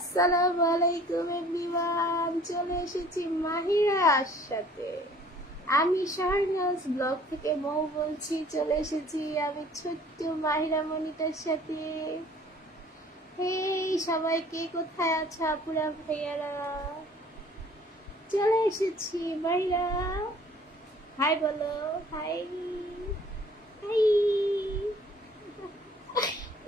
আসসালামু আলাইকুম এভরিওয়ান, চলে এসেছি মাহিরার সাথে। আমি শাহনাজ ব্লগ থেকে মৌ বলছি। চলে এসেছি আমি ছোট্ট মাহিরা মনিটার সাথে। হেই সবাইকে, কোথায় আছো আপুরা ভাইয়ারা? চলে এসেছি মাহিরা। হাই বলো, হাই হাই।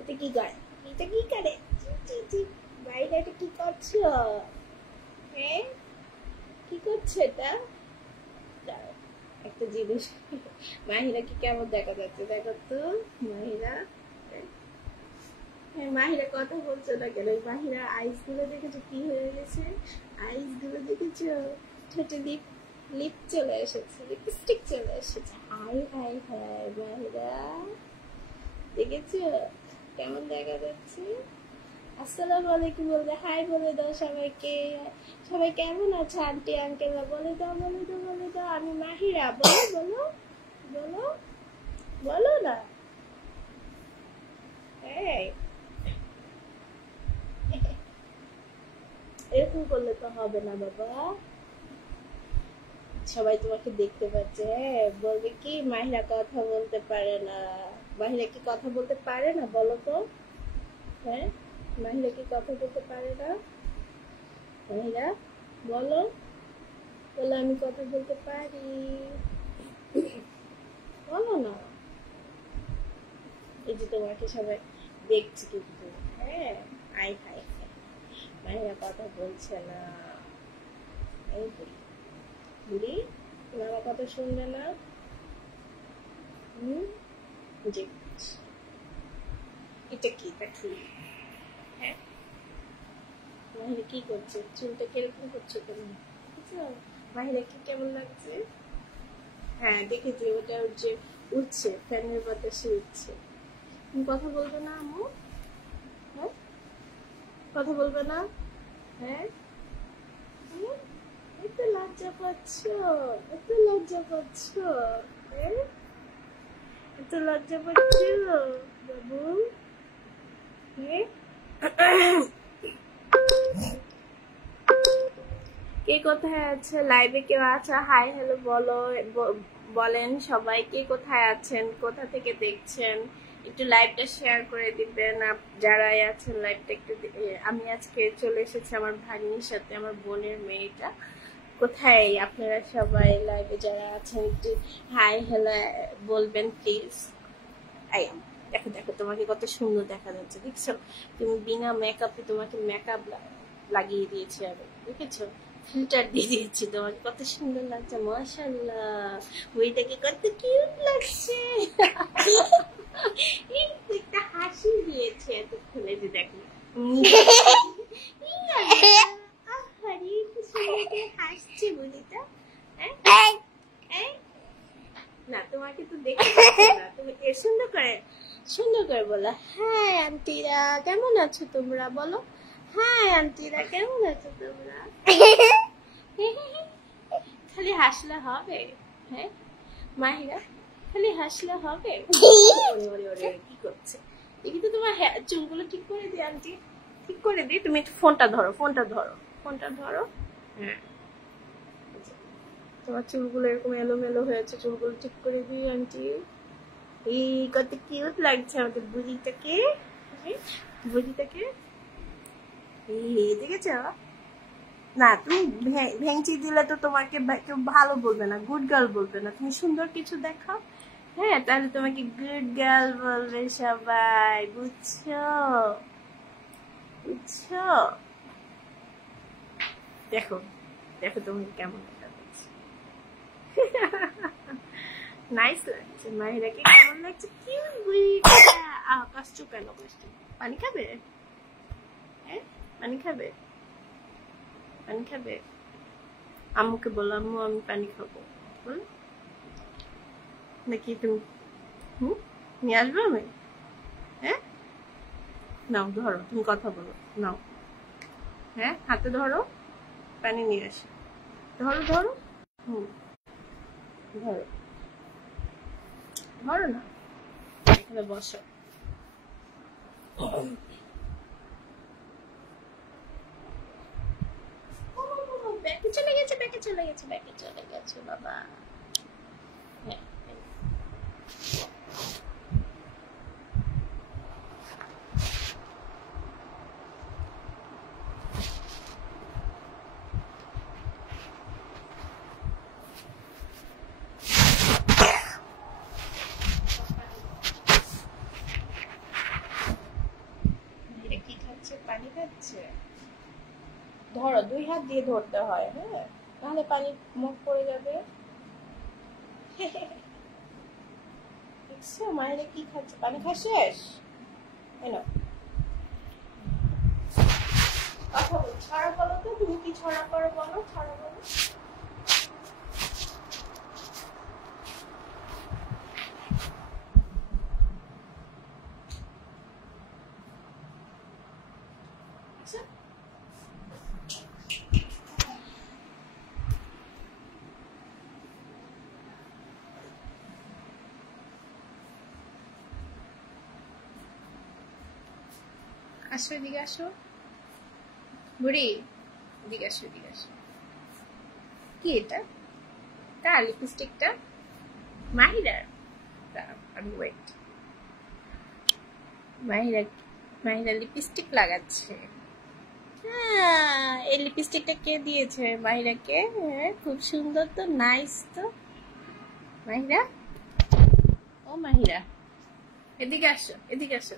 এটা কি করে, এটা কি করে? মাহিরা এটা কি করছো? হ্যাঁ কি করছো এটা? একটা জিনিস, মাহিরা কি কেমন দেখা যাচ্ছে দেখো তো। মাহিরা, হ্যাঁ মাহিরা কথা বলছো না কেন? মাহিরা আইস গুলো দেখেছো কি হয়ে গেছে? আইস গুলো দেখেছো? ঠোঁটে লিপ লিপ চলে এসেছে, লিপস্টিক চলে এসেছে। হাই হাই হাই মাহিরা, দেখেছো কেমন দেখা যাচ্ছে? আসসালামু আলাইকুম বলবে, হাই বলে দাও সবাইকে। সবাই কেমন আছে আন্টি আঙ্কেলরা? বলে দাও বলে দাও বলে দাও। আমি মাহিরা, বলো বলো বলো বলো না। এরকম করলে তো হবে না বাবা, সবাই তোমাকে দেখতে পাচ্ছে। হ্যাঁ বলবে কি মাহিরা কথা বলতে পারে না। মাহিরা কি কথা বলতে পারে না বলো তো? হ্যাঁ মাহিরা কি কথা বলতে পারে না? মাহিরা বলো, বলো আমি কথা বলতে পারি, বলো না। এই যে তোমাকে সবাই দেখছি কিন্তু। হ্যাঁ আই হাই, মাহিরা কথা বলছে না। এই বুড়ি, তুমি আমার কথা শুনবে না? জি, এটা কি দেখি? হ্যাঁ মাহিরা কি করছে? চুলটা কিরকম করছো তুমি? মাহিরা কি কেমন লাগছে? হ্যাঁ দেখেছি, ওটা যে উঠছে, ফ্যানের বাতাসে উঠছে। তুমি কথা বলবে না আম্মু? হ্যাঁ কথা বলবে না? হ্যাঁ এত লজ্জা পাচ্ছ, এত লজ্জা পাচ্ছ, এত লজ্জা পাচ্ছ বাবু? কে কোথায় আছে? লাইভে কেউ আছে? হাই হ্যালো বলো, বলেন সবাই কে কোথায় আছেন, কোথা থেকে দেখছেন। একটু লাইভটা শেয়ার করে দিবেন যারাই আছেন লাইভটা একটু। আমি আজকে চলে এসেছি আমার ভাগ্নির সাথে, আমার বোনের মেয়েটা। কোথায় আপনারা সবাই লাইভে যারা আছেন একটু হাই হ্যালো বলবেন প্লিজ। দেখো দেখো তোমাকে কত সুন্দর দেখা যাচ্ছে, দেখছো? তুমি বিনা মেকআপে, তোমাকে মেকআপ লাগিয়ে দিয়েছি আমি, দেখেছো? ফিল্টার দিয়ে দিয়েছি, তোমাকে কত সুন্দর লাগছে। মাশাআল্লাহ, বইটাকে কত কিউট লাগছে। একটা হাসি দিয়েছে এতক্ষণে, যে দেখো হাসছে বুড়িটা। না তোমাকে তো দেখতে পাচ্ছি না, তুমি সুন্দর করে বলো হ্যাঁ আন্টিরা কেমন আছো তোমরা, বলো হ্যাঁ আন্টিরা কেমন আছো তোমরা। খালি হাসলে হবে? হ্যাঁ মাহিরা, খালি হাসলে হবে? কি করছে দেখি তো। তোমার চুলগুলো ঠিক করে দিই আন্টি, ঠিক করে দিই। তুমি ফোনটা ধরো, ফোনটা ধরো, ফোনটা ধরো। হ্যাঁ তোমার চুলগুলো এরকম এলোমেলো হয়েছে, চুলগুলো ঠিক করে দিই আন্টি। এই কত কিউট লাগছে আমাদের বুড়িটাকে, বুড়িটাকে। এই দেখেছ? না তুমি ভেঙচি দিলে তো তোমাকে কেউ ভালো বলবে না, গুড গার্ল বলবে না। তুমি সুন্দর কিছু দেখাও, হ্যাঁ তাহলে তোমাকে গুড গার্ল বলবে সবাই, বুঝছো? বুঝছো? দেখো দেখো তুমি কেমন দেখা যাচ্ছে। নাইস লাগছে মাহিরাকে, কেমন লাগছে? কিউট বুড়িটা। কষ্ট কেন? কষ্ট পানি খাবে? হ্যাঁ পানি খাবে? পানি খাবে? আম্মুকে বলো, আম্মু আমি পানি খাবো, বলো নাকি তুমি নিয়ে আসবে আমি? হ্যাঁ নাও ধরো, তুমি কথা বলো, নাও। হ্যাঁ হাতে ধরো, পানি নিয়ে আসো, ধরো ধরো। ধরো ধরো না, এখানে বসো। চলে গেছে, ব্যাগে চলে গেছে বাবা। হ্যাঁ, কি খাচ্ছে? পানি খাচ্ছে। ধরো, 2 হাত দিয়ে ধরতে হয়, হ্যাঁ, নাহলে পানি মুখ পড়ে যাবে। দেখছো মায়ের কি খাচ্ছে? পানি খাওয়া শেষ? কথা বল, ছড়া বলো তো, তুমি কি ছড়া করো বলো, ছড়া বলো। আসো, এদিকে আসো বুড়ি, এদিকে আসো, এদিকে আসো। কি এটা? কার লিপস্টিকটা? মাহিরার? আমি ওয়েট, মাহিরা লিপস্টিক লাগাচ্ছে। হ্যাঁ, এই লিপস্টিকটা কে দিয়েছে মাহিরাকে? হ্যাঁ, খুব সুন্দর তো, নাইস তো। মাহিরা, ও মাহিরা, এদিকে আসো, এদিকে আসো,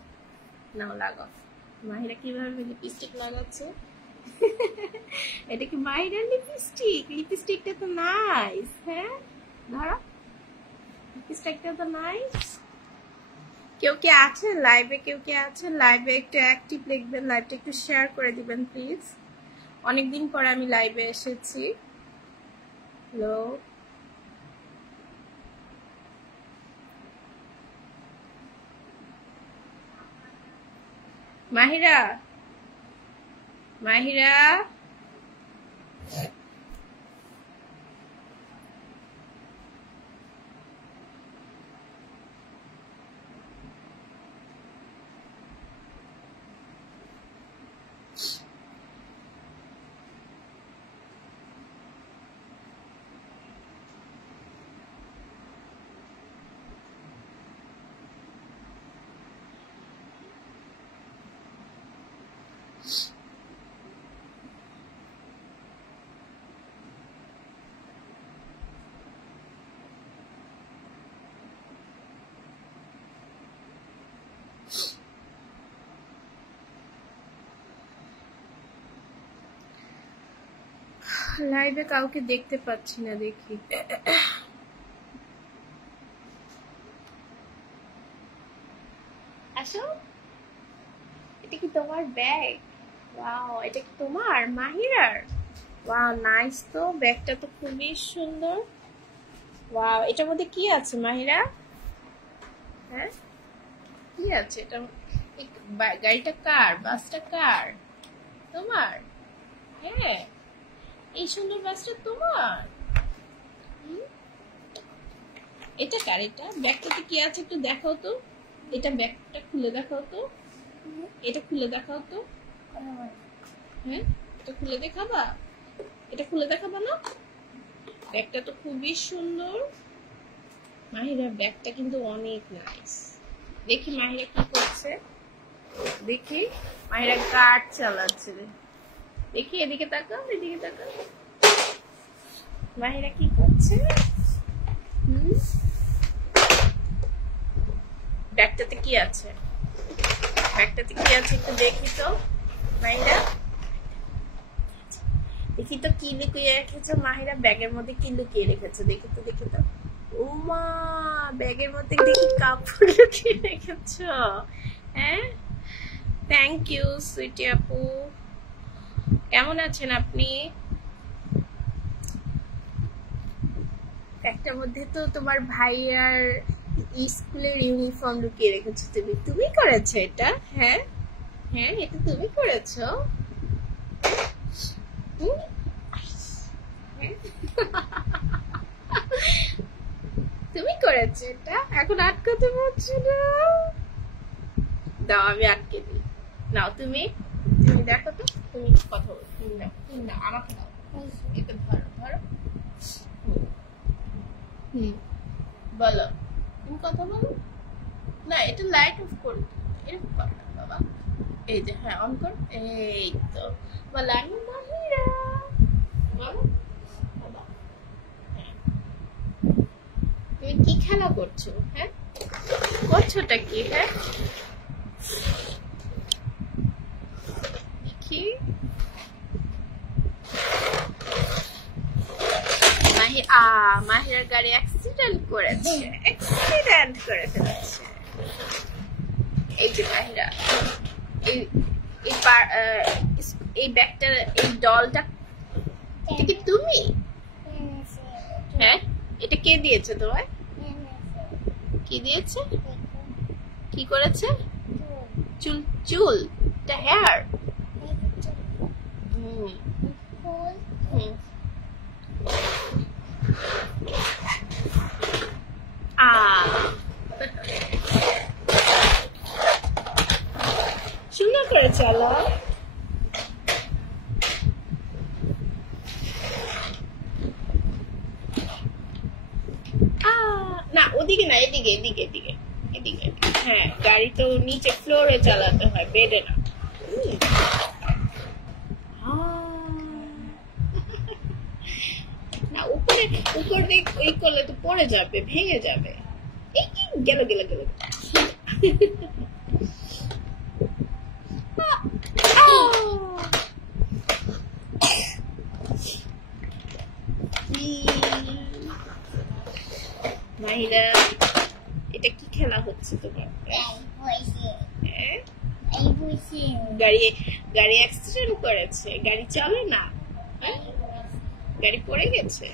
নাও লাগাও। মাহিরা কিভাবে লিপস্টিক লাগাচ্ছে? এটা কি মাহিরার লিপস্টিক? লিপস্টিকটা তো নাইস। হ্যাঁ, ধরো, লিপস্টিকটা তো নাইস। কেউ কি আছে লাইভে? কেউ কি আছে লাইভে? একটু অ্যাক্টিভ লিখবেন, লাইভটা একটু শেয়ার করে দিবেন প্লিজ। অনেকদিন পরে আমি লাইভে এসেছি। হ্যালো, মাহিরা, মাহিরা, লাইভে কাউকে দেখতে পাচ্ছি না, দেখি। আসো, এটা কি তোমার ব্যাগ? ওয়াও, এটা কি তোমার মাহিরার? ওয়াও, নাইস তো, ব্যাগটা তো খুবই সুন্দর। ওয়াও, এটার মধ্যে কি আছে মাহিরা? হ্যাঁ, কি আছে এটা? গাড়িটা কার? বাসটা কার? তোমার? হ্যাঁ, এই সুন্দর বাসটা তোমার? এটা কার? এটা ব্যাগটাতে কি আছে একটু দেখাও তো। এটা ব্যাগটা খুলে দেখাও তো, এটা খুলে দেখাও তো। হ্যাঁ, এটা খুলে দেখাবা? এটা খুলে দেখাবা না? ব্যাগটা তো খুবই সুন্দর। মাহিরা ব্যাগটা কিন্তু অনেক নাইস। দেখি মাহিরা কি করছে, দেখি। মাহিরা কার চালাচ্ছে, দেখি। এদিকে তাকাও, এদিকে তাকাও। মাহিরা কি করছে? ব্যাগটাতে কি আছে? ব্যাগটাতে কি আছে একটু দেখি তো মাহিরা, দেখি তো কি লুকিয়ে রেখেছো মাহিরা। ব্যাগের মধ্যে কি লুকিয়ে রেখেছো দেখি তো, দেখি তো। ওমা, ব্যাগের মধ্যে দেখি কাপড় লুকিয়ে রেখেছো। হ্যাঁ, থ্যাংক ইউ সুইটি আপু। কেমন আছেন আপনি? ব্যাগটার মধ্যে তো তোমার ভাইয়ার স্কুলের ইউনিফর্ম লুকিয়ে রেখেছো তুমি। তুমি করেছো এটা? হ্যাঁ, হ্যাঁ, এটা তুমি করেছো। তুমি করেছো এটা? এখন আটকাতে পারছো না? দাও, আমি আটকে দিই। নাও, তুমি দেখো তো, তুমি কথা বলো। তুমি নাও, আমাকে দাও। এটা ধরো, ধরো। বলো, তুমি কথা বলো না। এটা লাইট অফ করে এরকম কথা বাবা। এই যে হ্যাঁ অন কর। এই তো বলো আমি মাহিরা। বলো বাবা। হ্যাঁ। তুমি কি খেলা করছো? হ্যাঁ করছোটা কি? হ্যাঁ দেখি। মাহিরার গাড়ি অ্যাক্সিডেন্ট করেছে, অ্যাক্সিডেন্ট করে ফেলেছে। এই যে মাহিরা এই ব্যাগটা, এই ডলটা এটা কি তুমি? হ্যাঁ এটা কে দিয়েছে তোমায়? কি দিয়েছে? কি করেছে? চুল চুল এটা হেয়ার। সুন্দর করে চলো। না ওদিকে না, এদিকে এদিকে এদিকে এদিকে। হ্যাঁ গাড়ি তো নিচে ফ্লোরে চালাতে হয়, বেডে না। না উপরে উপরে এই করলে তো পড়ে যাবে, ভেঙে যাবে। এই কি গেল গেল গেল। মাহিরা এটা কি খেলা হচ্ছে তোমার? গাড়ি গাড়ি অ্যাক্সিডেন্ট করেছে, গাড়ি চলে না, গাড়ি পড়ে গেছে।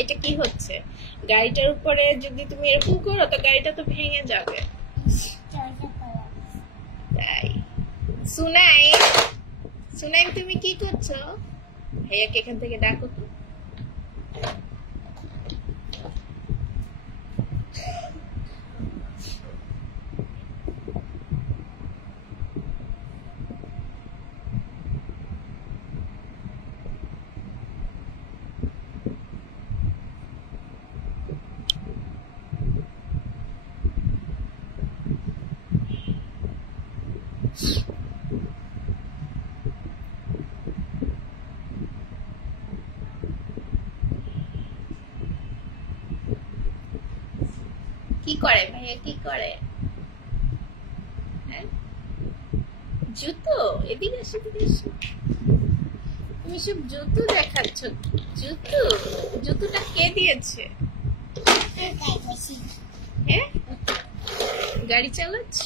এটা কি হচ্ছে? গাড়িটার উপরে যদি তুমি এরকম করো তো গাড়িটা তো ভেঙে যাবে। তাই সুনাই, সুনাই তুমি কি করছো? ভাইয়াকে এখান থেকে ডাকো তো। কি করে ভাইয়া, কি করে? জুতো, এদিকে এসে তুমি সব জুতো দেখাচ্ছ। জুতো, জুতোটা কে দিয়েছে? হ্যাঁ গাড়ি চালাচ্ছ?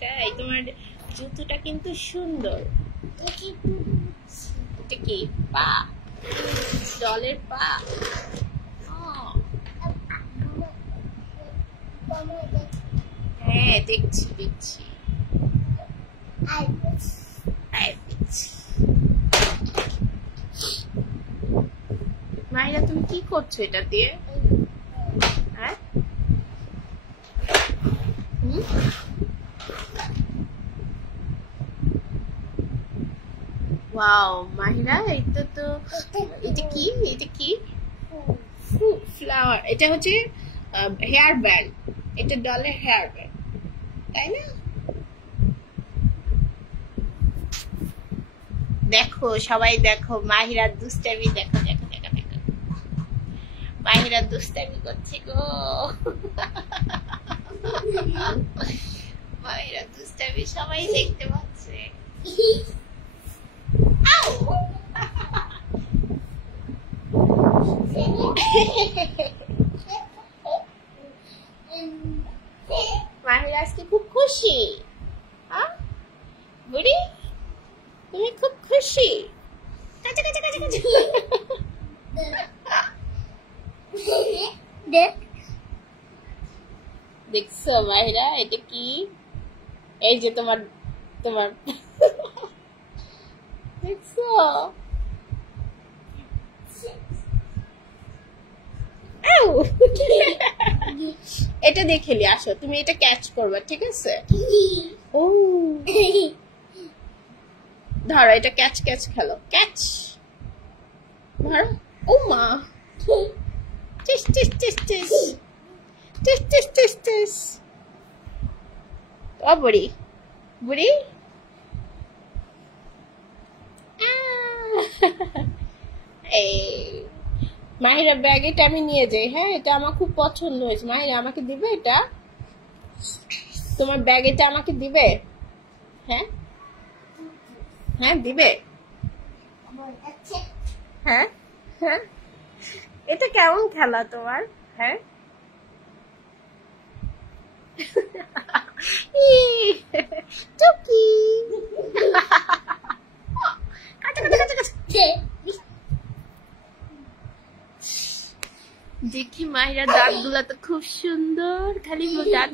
তাই তোমার জুতোটা কিন্তু সুন্দর। এটা কি পা? ডলের পা? হ্যাঁ দেখছি দেখছি। মাহিরা তুমি কি করছো এটা দিয়ে? হ্যাঁ ওয়াও মাহিরা এটা তো, এটা কি? এটা কি ফ্লাওয়ার? এটা হচ্ছে হেয়ার ব্যান্ড, এটা ডলের হেয়ার ব্যান্ড তাই না? দেখো সবাই দেখো মাহিরার দুষ্টামি, দেখো দেখো দেখো দেখো মাহিরার দুষ্টামি করছে গো। মাহিরার দুষ্টামি সবাই দেখতে পাচ্ছে। মাহিরা আজকে খুব খুশি। হ্যাঁ বুড়ি তুমি খুব খুশি? দেখছো মাহিরা এটা কি? এই যে তোমার তোমার, দেখছো? এটা দিয়ে খেলি, আসো তুমি এটা ক্যাচ করবা, ঠিক আছে? ও ধরো, এটা ক্যাচ ক্যাচ খেলো, ক্যাচ ধরো। ও মা, টিস টিস টিস টিস টিস টিস টিস টিস। ও বুড়ি বুড়ি, এই মাহিরা ব্যাগ, এটা আমি নিয়ে যাই। হ্যাঁ, এটা আমার খুব পছন্দ হয়েছে। মাহিরা আমাকে দিবে এটা? তোমার ব্যাগ এটা আমাকে দিবে? হ্যাঁ হ্যাঁ দিবে। হ্যাঁ হ্যাঁ, এটা কেমন খেলা তোমার? হ্যাঁ চুকি। দেখি মাহিরা দাঁত গুলা তো খুব সুন্দর, খালি দাঁত